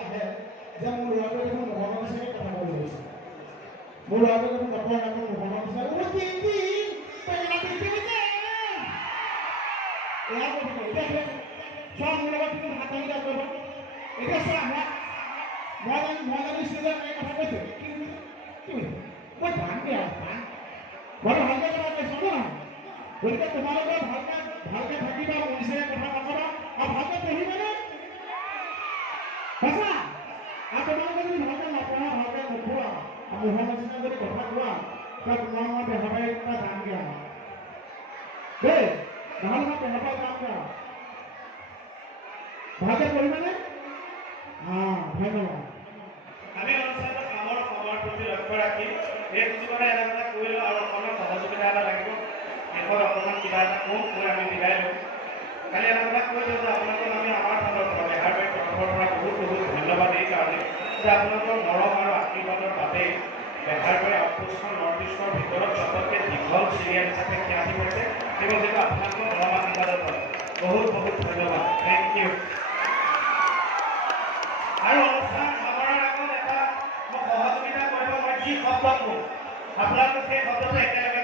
আহে যে মোৰ ল'ৰাটোৱে দেখোন মোহনৰ নিচিনাকৈ কথা ক'ব লৈছে মোৰ ল'ৰাটোৱে দেখোন ডক্টৰ নামৰ মোহনৰ নিচিনা এয়া কৈ থাকে এতিয়া চোৱা মোৰ লগত তুমি ভাত পানী কৰিব এতিয়া চোৱা মই জানিছিলোঁ যে এই কথা কৈছে মই ধান দিয়া মই ভালকৈ কথা কৈছোঁ ন গতিকে তোমালোকে ভালকৈ থাকিবা মোৰ নিচিনা কথা নকবা আৰু ভালকৈ পঢ়িবানে সঁচা আৰু তোমালোকে যদি ভালকৈ নপঢ়া ভালকৈ নোপোৱা আৰু মোহৰ নিচিনা যদি কথা কোৱা তেতিয়া তোমাৰ মই বেহাবাৰী এটা যাম দিয়া দেই নহ'লে মই বেহাবাৰী যাম দিয়া ভালকৈ পঢ়িবানে ধন্যবাদ আমি অনুষ্ঠানটো কামৰ সময়ৰ প্ৰতি লক্ষ্য ৰাখি এই কিছুমানে এটা কথা কৈ লওঁ আৰু অকণমান সহযোগিতা এটা লাগিব শেষত অকণমান কিবা এটা কওঁ কৈ আমি বিদায় লওঁ কালি এটা কথা কৈ দিওঁ যে আপোনালোকক আমি আমাৰ ফালৰ পৰা বেহাৰবাৰী তৰফৰ পৰা বহুত ধন্যবাদ এই কাৰণে যে আপোনালোকৰ মৰম আৰু আশীৰ্বাদৰ বাবেই বেহাৰবাৰী আউটপোষ্টখন নৰ্থ ইষ্টৰ ভিতৰত চবতকৈ দীঘল চিৰিয়েল হিচাপে খ্যাতি কৰিছে সেইবাবে যিটো আপোনালোকৰ মৰম আশীৰ্বাদৰ বাবে বহুত ধন্যবাদ থেংক ইউ আৰু অনুষ্ঠান সামৰাৰ আগত এটা মই সহযোগিতা কৰিব মই যি শব্দ কওঁ আপোনালোকে সেই শব্দটো একেলগে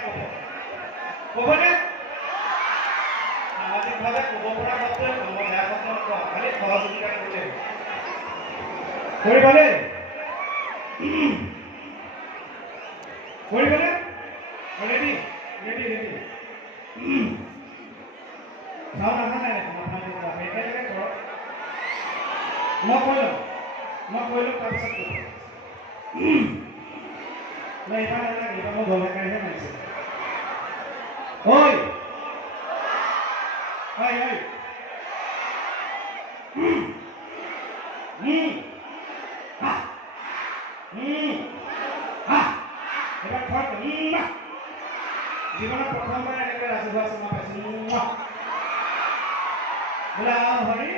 ক'বনে সামাজিকভাৱে ক'ব পৰা শব্দই ক'ব বেয়া শব্দ নকওঁ খালি সহযোগিতা কৰিলে কৰিবনে ৰেডি চাউণ্ড অহা নাই একেলগে কৰক মই কৈ লওঁ তাৰপিছত মই এইবাৰ নালাগে এইবাৰ মই গলেকাইহে মাৰিছোঁ ঐ এবাৰ খৰক জীৱনত প্ৰথমবাৰ এনেকৈ ৰাজহুৱা চিনেমা পাইছোঁ বোলে হৰি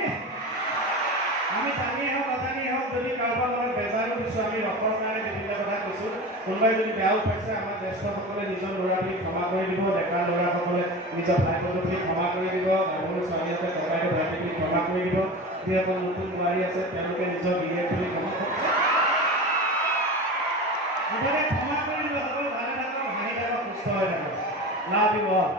আমি জানিয়ে হওক অজানিয়ে হওক যদি কাৰোবাৰ লগত বেজাৰো দিছোঁ আমি ৰসৰ কাৰণে বিভিন্ন কথা কৈছোঁ কোনোবাই যদি বেয়াও পাইছে আমাৰ জ্যেষ্ঠসকলে নিজৰ ল'ৰাটোক ক্ষমা কৰি দিব ডেকা ল'ৰাসকলে নিজৰ ভাই বন্ধুখিনিক ক্ষমা কৰি দিব গাভৰু ছোৱালী আছে ককাইদেউ ভাইটিখিনিক ক্ষমা কৰি দিব যিসকল নতুন বোৱাৰী আছে তেওঁলোকে নিজৰ গিৰিয়েকখিনিক ক্ষমা কৰি দিব সকলো ভালে থাকক হাঁহি থাকক সুস্থ হৈ থাকক লাভ ইউ অল